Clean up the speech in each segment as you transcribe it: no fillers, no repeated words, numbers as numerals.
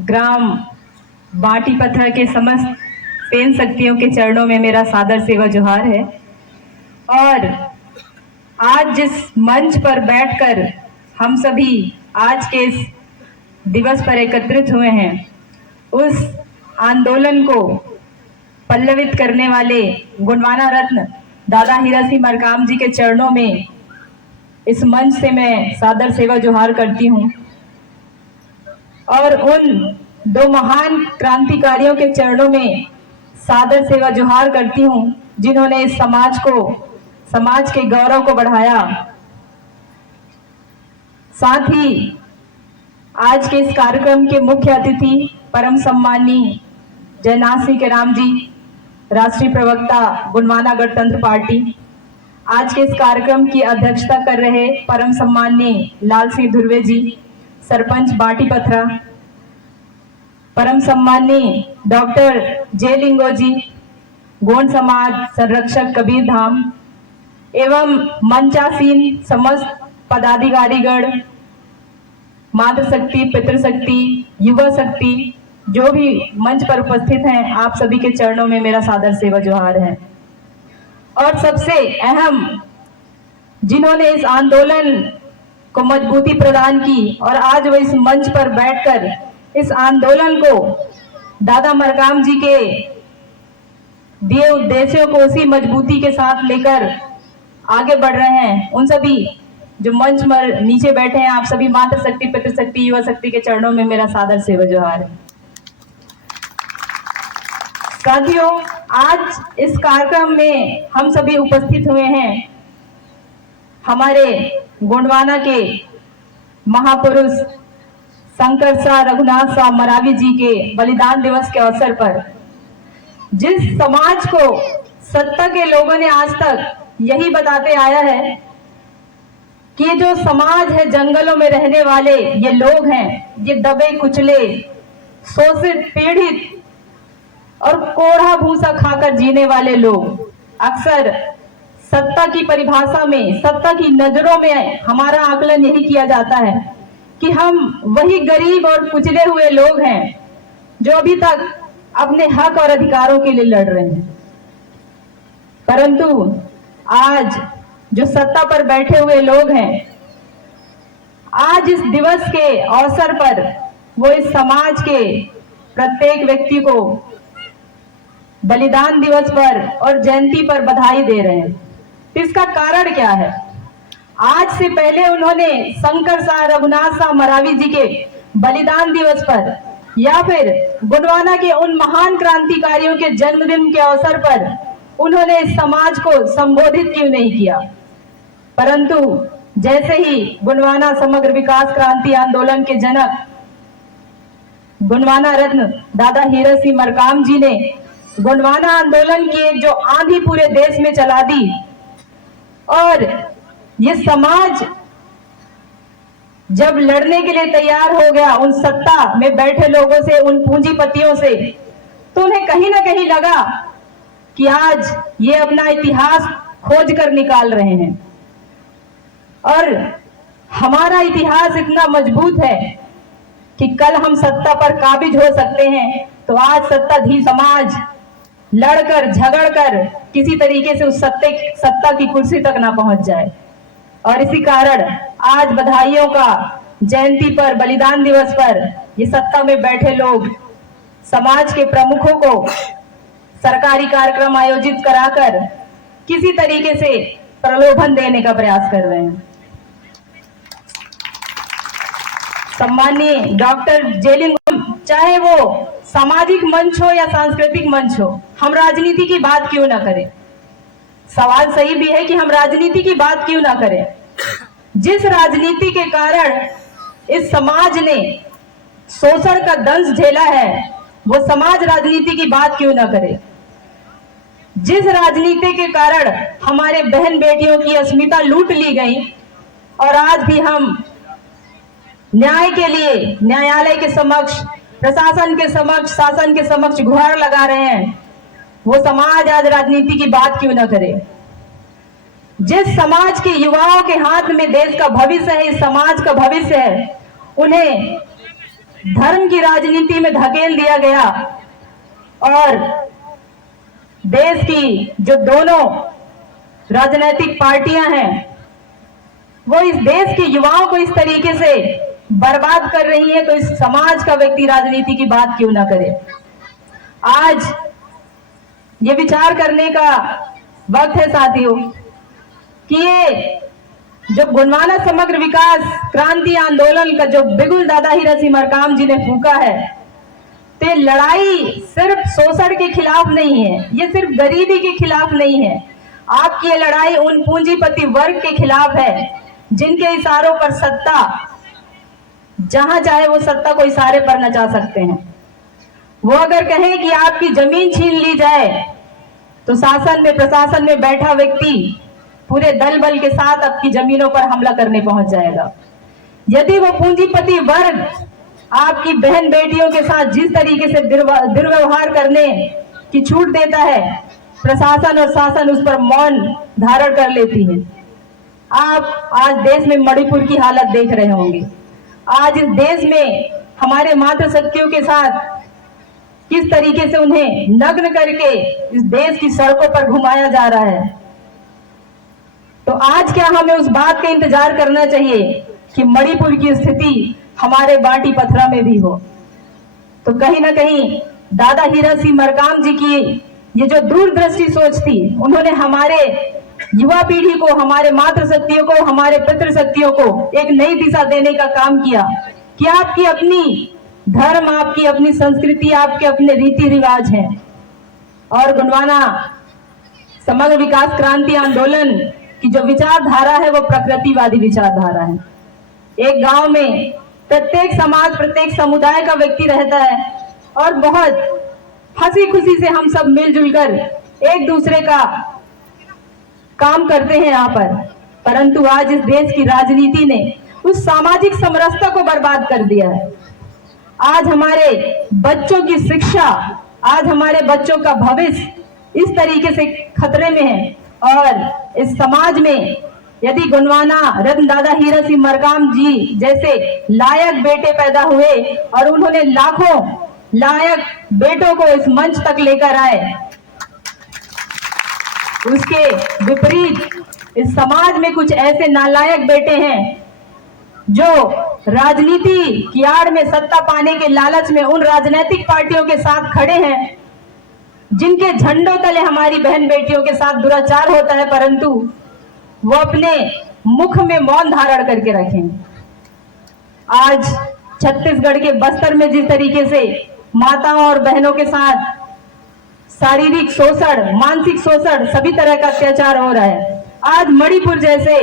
ग्राम बाटी पत्थर के समस्त सेन शक्तियों के चरणों में मेरा सादर सेवा जोहार है। और आज जिस मंच पर बैठकर हम सभी आज के इस दिवस पर एकत्रित हुए हैं, उस आंदोलन को पल्लवित करने वाले गुणवाना रत्न दादा हीरा सिंह मरकाम जी के चरणों में इस मंच से मैं सादर सेवा जोहार करती हूँ और उन दो महान क्रांतिकारियों के चरणों में सादर सेवा जोहार करती हूँ जिन्होंने इस समाज के गौरव को बढ़ाया। साथ ही आज के इस कार्यक्रम के मुख्य अतिथि परम सम्माननीय जयनाथ सिंह केराम जी, राष्ट्रीय प्रवक्ता गुणवाना गणतंत्र पार्टी, आज के इस कार्यक्रम की अध्यक्षता कर रहे परम सम्माननीय लाल सिंह धुर्वे जी, सरपंच बाटी पथरा, परम सम्माननीय डॉक्टर जे लिंगो जी, गोंड समाज संरक्षक कबीर धाम एवं मंचासीन समस्त पदाधिकारीगण, मातृशक्ति, पितृशक्ति, युवा शक्ति, जो भी मंच पर उपस्थित हैं, आप सभी के चरणों में मेरा सादर सेवा जोहार है। और सबसे अहम जिन्होंने इस आंदोलन को मजबूती प्रदान की और आज वो इस मंच पर बैठकर इस आंदोलन को दादा मरकाम जी के दिए उद्देश्यों को उसी मजबूती के साथ लेकर आगे बढ़ रहे हैं, उन सभी जो मंच पर नीचे बैठे हैं, आप सभी मातृशक्ति, पितृशक्ति, युवा शक्ति के चरणों में मेरा सादर सेवा जोहार है। साथियों, आज इस कार्यक्रम में हम सभी उपस्थित हुए हैं हमारे गोंडवाना के महापुरुष शंकर शाह रघुनाथ शाह मरावी जी के बलिदान दिवस के अवसर पर। जिस समाज को सत्ता के लोगों ने आज तक यही बताते आया है कि जो समाज है, जंगलों में रहने वाले ये लोग हैं, ये दबे कुचले, शोषित, पीड़ित और कोढ़ा भूसा खाकर जीने वाले लोग। अक्सर सत्ता की परिभाषा में, सत्ता की नजरों में हमारा आकलन यही किया जाता है कि हम वही गरीब और कुचले हुए लोग हैं जो अभी तक अपने हक और अधिकारों के लिए लड़ रहे हैं। परंतु आज जो सत्ता पर बैठे हुए लोग हैं, आज इस दिवस के अवसर पर वो इस समाज के प्रत्येक व्यक्ति को बलिदान दिवस पर और जयंती पर बधाई दे रहे हैं। इसका कारण क्या है? आज से पहले उन्होंने शंकर शाह रघुनाथ शाह मरावी जी के बलिदान दिवस पर या फिर गुणवाना के उन महान क्रांतिकारियों के जन्मदिन के अवसर पर उन्होंने इस समाज को संबोधित क्यों नहीं किया? परंतु जैसे ही गुणवाना समग्र विकास क्रांति आंदोलन के जनक गुणवाना रत्न दादा हीरा सिंह मरकाम जी ने गुणवाना आंदोलन की एक जो आंधी पूरे देश में चला दी और ये समाज जब लड़ने के लिए तैयार हो गया उन सत्ता में बैठे लोगों से, उन पूंजीपतियों से, तो उन्हें कहीं ना कहीं लगा कि आज ये अपना इतिहास खोज कर निकाल रहे हैं और हमारा इतिहास इतना मजबूत है कि कल हम सत्ता पर काबिज हो सकते हैं। तो आज सत्ताधीश समाज लड़कर, झगड़कर किसी तरीके से उस सत्ता की कुर्सी तक ना पहुंच जाए। और इसी कारण आज बधाइयों का जयंती पर, बलिदान दिवस पर ये सत्ता में बैठे लोग समाज के प्रमुखों को सरकारी कार्यक्रम आयोजित कराकर किसी तरीके से प्रलोभन देने का प्रयास कर रहे हैं। सम्माननीय डॉक्टर जेलिंगम, चाहे वो सामाजिक मंच हो या सांस्कृतिक मंच हो, हम राजनीति की बात क्यों ना करें? सवाल सही भी है कि हम राजनीति की बात क्यों ना करें। जिस राजनीति के कारण इस समाज ने शोषण का दंश झेला है, वो समाज राजनीति की बात क्यों ना करे। जिस राजनीति के कारण हमारे बहन बेटियों की अस्मिता लूट ली गई और आज भी हम न्याय के लिए न्यायालय के समक्ष, प्रशासन के समक्ष, शासन के समक्ष गुहार लगा रहे हैं, वो समाज आज राजनीति की बात क्यों ना करे। जिस समाज के युवाओं के हाथ में देश का भविष्य है, इस समाज का भविष्य है, उन्हें धर्म की राजनीति में धकेल दिया गया और देश की जो दोनों राजनीतिक पार्टियां हैं वो इस देश के युवाओं को इस तरीके से बर्बाद कर रही है, तो इस समाज का व्यक्ति राजनीति की बात क्यों ना करे। आज ये विचार करने का वक्त है साथियों कि ये जो गोंडवाना समग्र विकास क्रांति आंदोलन का जो बिगुल दादा हीरा सिंह मरकाम जी ने फूंका है, तो लड़ाई सिर्फ शोषण के खिलाफ नहीं है, ये सिर्फ गरीबी के खिलाफ नहीं है। आपकी ये लड़ाई उन पूंजीपति वर्ग के खिलाफ है जिनके इशारों पर सत्ता, जहां चाहे वो सत्ता को इशारे पर नचा सकते हैं। वो अगर कहें कि आपकी जमीन छीन ली जाए तो शासन में प्रशासन में बैठा व्यक्ति पूरे दल बल के साथ आपकी जमीनों पर हमला करने पहुंच जाएगा। यदि वो पूंजीपति वर्ग आपकी बहन बेटियों के साथ जिस तरीके से दुर्व्यवहार करने की छूट देता है, प्रशासन और शासन उस पर मौन धारण कर लेती है। आप आज देश में मणिपुर की हालत देख रहे होंगे। आज इस देश में हमारे मातृशक्तियों के साथ किस तरीके से उन्हें नग्न करके इस देश की सड़कों पर घुमाया जा रहा है। तो आज क्या हमें उस बात का इंतजार करना चाहिए कि मणिपुर की स्थिति हमारे बाटी पथरा में भी हो। तो कहीं ना कहीं दादा हीरा सिंह मरकाम जी की ये जो दूरदृष्टि सोच थी, उन्होंने हमारे युवा पीढ़ी को, हमारे मातृशक्तियों को, हमारे पितृशक्तियों को एक नई दिशा देने का काम किया कि आपकी अपनी धर्म, आपकी अपनी संस्कृति, आपके अपने रीति रिवाज हैं। और गोंडवाना समग्र विकास क्रांति आंदोलन की जो विचारधारा है वो प्रकृतिवादी विचारधारा है। एक गांव में प्रत्येक समाज, प्रत्येक समुदाय का व्यक्ति रहता है और बहुत हंसी खुशी से हम सब मिलजुल कर एक दूसरे का काम करते हैं यहाँ पर। परंतु आज इस देश की राजनीति ने उस सामाजिक समरसता को बर्बाद कर दिया है। आज हमारे बच्चों की शिक्षा, आज हमारे बच्चों का भविष्य इस तरीके से खतरे में है। और इस समाज में यदि गोंडवाना रत्न दादा हीरा सिंह मरकाम जी जैसे लायक बेटे पैदा हुए और उन्होंने लाखों लायक बेटों को इस मंच तक लेकर आए, उसके विपरीत इस समाज में कुछ ऐसे नालायक बेटे हैं जो राजनीति की आड़ में सत्ता पाने के लालच में उन राजनीतिक पार्टियों के साथ खड़े हैं जिनके झंडों तले हमारी बहन बेटियों के साथ दुराचार होता है, परंतु वो अपने मुख में मौन धारण करके रखें। आज छत्तीसगढ़ के बस्तर में जिस तरीके से माताओं और बहनों के साथ शारीरिक शोषण, मानसिक शोषण, सभी तरह का अत्याचार हो रहा है, आज मणिपुर जैसे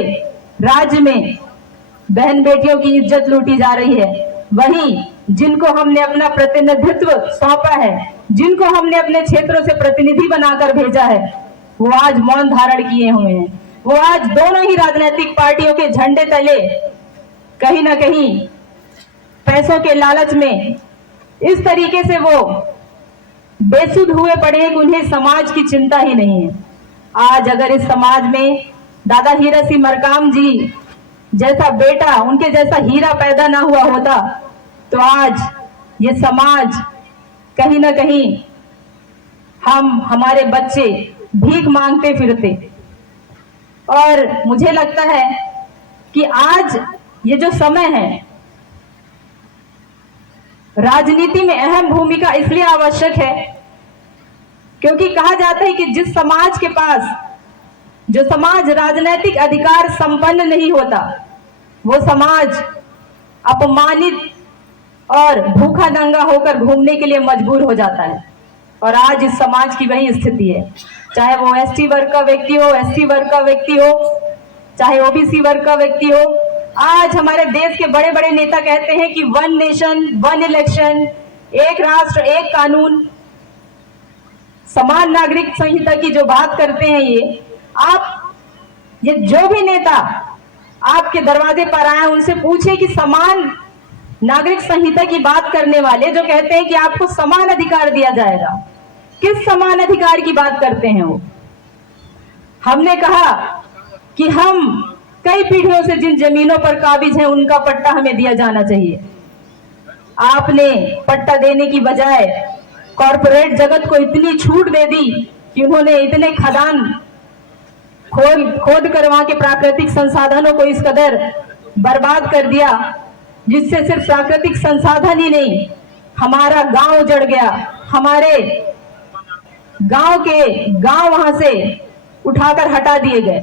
राज्य में बहन बेटियों की इज्जत लूटी जा रही है। वहीं जिनको हमने अपना प्रतिनिधित्व सौंपा है, जिनको हमने अपने क्षेत्रों से प्रतिनिधि बनाकर भेजा है, वो आज मौन धारण किए हुए हैं। वो आज दोनों ही राजनीतिक पार्टियों के झंडे तले कहीं ना कहीं पैसों के लालच में इस तरीके से वो बेसुध हुए पड़े हैं कि उन्हें समाज की चिंता ही नहीं है। आज अगर इस समाज में दादा हीरा सिंह मरकाम जी जैसा बेटा, उनके जैसा हीरा पैदा ना हुआ होता तो आज ये समाज कहीं ना कहीं हमारे बच्चे भीख मांगते फिरते। और मुझे लगता है कि आज ये जो समय है, राजनीति में अहम भूमिका इसलिए आवश्यक है क्योंकि कहा जाता है कि जिस समाज के पास, जो समाज राजनीतिक अधिकार संपन्न नहीं होता, वो समाज अपमानित और भूखा नंगा होकर घूमने के लिए मजबूर हो जाता है। और आज इस समाज की वही स्थिति है, चाहे वो एसटी वर्ग का व्यक्ति हो, एससी वर्ग का व्यक्ति हो, चाहे ओबीसी वर्ग का व्यक्ति हो। आज हमारे देश के बड़े बड़े नेता कहते हैं कि 1 नेशन 1 इलेक्शन, एक राष्ट्र एक कानून, समान नागरिक संहिता की जो बात करते हैं, ये जो भी नेता आपके दरवाजे पर आए उनसे पूछे कि समान नागरिक संहिता की बात करने वाले जो कहते हैं कि आपको समान अधिकार दिया जाएगा, किस समान अधिकार की बात करते हैं वो? हमने कहा कि हम कई पीढ़ियों से जिन जमीनों पर काबिज हैं उनका पट्टा हमें दिया जाना चाहिए। आपने पट्टा देने की बजाय कॉरपोरेट जगत को इतनी छूट दे दी कि उन्होंने इतने खदान खोद कर वहां के प्राकृतिक संसाधनों को इस कदर बर्बाद कर दिया, जिससे सिर्फ प्राकृतिक संसाधन ही नहीं, हमारा गांव उजड़ गया, हमारे गांव वहां से उठाकर हटा दिए गए।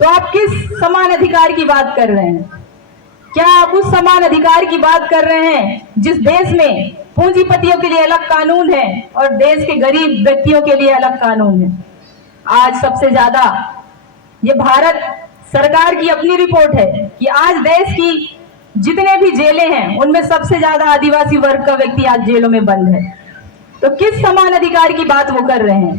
तो आप किस समान अधिकार की बात कर रहे हैं? क्या आप उस समान अधिकार की बात कर रहे हैं जिस देश में पूंजीपतियों के लिए अलग कानून है और देश के गरीब व्यक्तियों के लिए अलग कानून है? आज सबसे ज्यादा, ये भारत सरकार की अपनी रिपोर्ट है कि आज देश की जितने भी जेलें हैं उनमें सबसे ज्यादा आदिवासी वर्ग का व्यक्ति आज जेलों में बंद है। तो किस समान अधिकार की बात वो कर रहे हैं?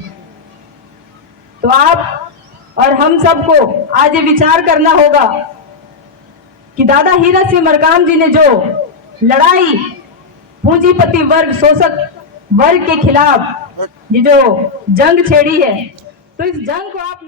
तो आप और हम सबको आज ये विचार करना होगा कि दादा हीरा सिंह मरकाम जी ने जो लड़ाई पूंजीपति वर्ग, शोषक वर्ग के खिलाफ ये जो जंग छेड़ी है, तो इस जंग को आप